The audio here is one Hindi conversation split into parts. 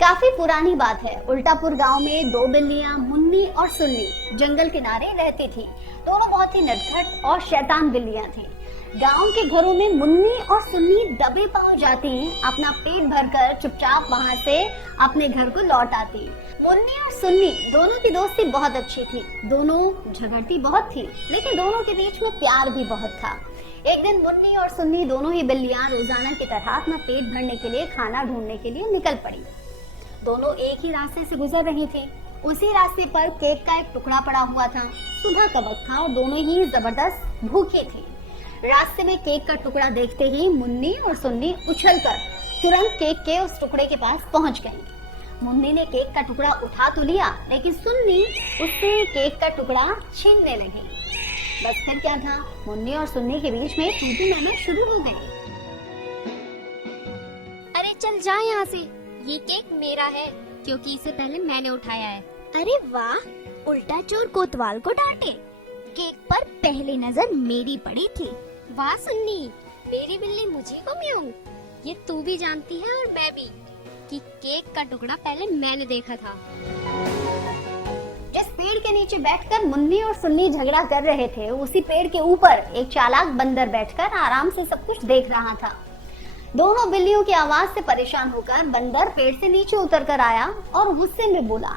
काफी पुरानी बात है। उल्टापुर गांव में दो बिल्लियां मुन्नी और सुन्नी जंगल किनारे रहती थी। दोनों बहुत ही नटखट और शैतान बिल्लियां थी। गांव के घरों में मुन्नी और सुन्नी दबे पांव जाती, अपना पेट भरकर चुपचाप वहां से अपने घर को लौट आती। मुन्नी और सुन्नी दोनों की दोस्ती बहुत अच्छी थी। दोनों झगड़ती बहुत थी, लेकिन दोनों के बीच में प्यार भी बहुत था। एक दिन मुन्नी और सुन्नी दोनों ही बिल्लियां रोजाना की तरह अपना पेट भरने के लिए खाना ढूंढने के लिए निकल पड़ी। दोनों एक ही रास्ते से गुजर रही थी। उसी रास्ते पर केक का एक टुकड़ा पड़ा हुआ था। सुबह का वक्त था और दोनों ही जबरदस्त भूखी थी। रास्ते में केक का टुकड़ा देखते ही मुन्नी और सुन्नी उछलकर तुरंत केक के उस टुकड़े के पास पहुंच गईं। मुन्नी ने केक का टुकड़ा उठा तो लिया, लेकिन सुन्नी उससे केक का टुकड़ा छीनने लगी। बस फिर क्या था, मुन्नी और सुन्नी के बीच में टूटी मैना शुरू हो गई। अरे चल जा यहाँ से, ये केक मेरा है क्योंकि इसे पहले मैंने उठाया है। अरे वाह, उल्टा चोर कोतवाल को डांटे। केक पर पहली नजर मेरी पड़ी थी। वाह सुन्नी, मेरी बिल्ली मुझे को म्याऊं। ये तू भी जानती है और मैं भी कि केक का टुकड़ा पहले मैंने देखा था। जिस पेड़ के नीचे बैठकर मुन्नी और सुन्नी झगड़ा कर रहे थे, उसी पेड़ के ऊपर एक चालाक बंदर बैठकर आराम से सब कुछ देख रहा था। दोनों बिल्लियों की आवाज से परेशान होकर बंदर पेड़ से नीचे उतर कर आया और गुस्से में बोला,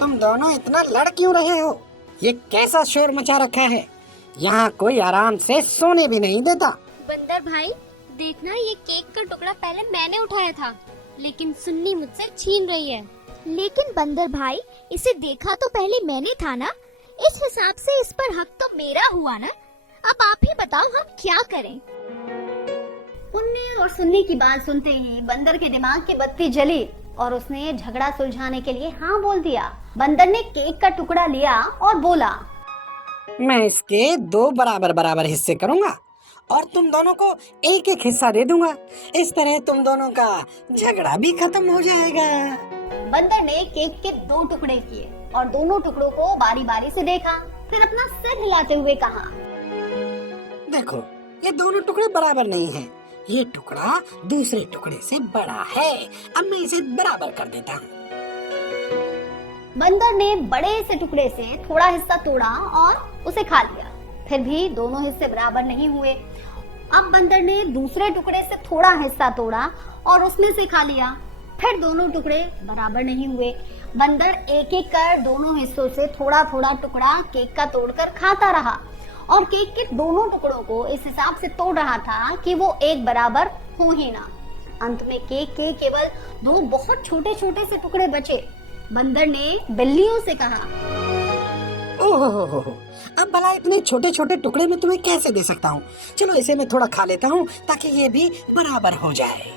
तुम दोनों इतना लड़ क्यों रहे हो? ये कैसा शोर मचा रखा है? यहाँ कोई आराम से सोने भी नहीं देता। बंदर भाई देखना, ये केक का टुकड़ा पहले मैंने उठाया था, लेकिन सुन्नी मुझसे छीन रही है। लेकिन बंदर भाई, इसे देखा तो पहले मैंने था ना। इस हिसाब से इस पर हक तो मेरा हुआ ना। अब आप ही बताओ हम क्या करें? मुन्नी और सुन्नी की बात सुनते ही बंदर के दिमाग की बत्ती जली और उसने झगड़ा सुलझाने के लिए हाँ बोल दिया। बंदर ने केक का टुकड़ा लिया और बोला, मैं इसके दो बराबर बराबर हिस्से करूँगा और तुम दोनों को एक एक हिस्सा दे दूंगा। इस तरह तुम दोनों का झगड़ा भी खत्म हो जाएगा। बंदर ने केक के दो टुकड़े किए और दोनों टुकड़ों को बारी बारी से देखा। फिर अपना सिर हिलाते हुए कहा, देखो, ये दोनों टुकड़े बराबर नहीं हैं। ये टुकड़ा दूसरे टुकड़े से बड़ा है। अब मैं इसे बराबर कर देता हूँ। बंदर ने बड़े से टुकड़े से थोड़ा हिस्सा तोड़ा और उसे खा लिया। फिर भी दोनों हिस्से बराबर नहीं हुए। अब बंदर ने दूसरे टुकड़े से थोड़ा हिस्सा तोड़ा और उसमें से खा लिया। फिर दोनों टुकड़े बराबर नहीं हुए। बंदर एक एक कर दोनों हिस्सों से थोड़ा थोड़ा टुकड़ा केक का तोड़कर खाता रहा और केक के दोनों टुकड़ों को इस हिसाब से तोड़ रहा था कि वो एक बराबर हो ही ना। अंत में केक के केवल दो बहुत छोटे छोटे से टुकड़े बचे। बंदर ने बिल्लियों से कहा, ओह, अब भला इतने छोटे छोटे टुकड़े में तुम्हें कैसे दे सकता हूँ? चलो इसे मैं थोड़ा खा लेता हूँ ताकि ये भी बराबर हो जाए।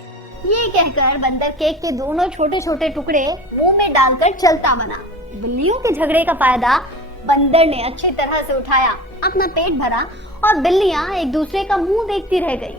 ये कहकर बंदर केक के दोनों छोटे छोटे टुकड़े मुंह में डालकर चलता बना। बिल्लियों के झगड़े का फायदा बंदर ने अच्छी तरह से उठाया, अपना पेट भरा और बिल्लियां एक दूसरे का मुंह देखती रह गई।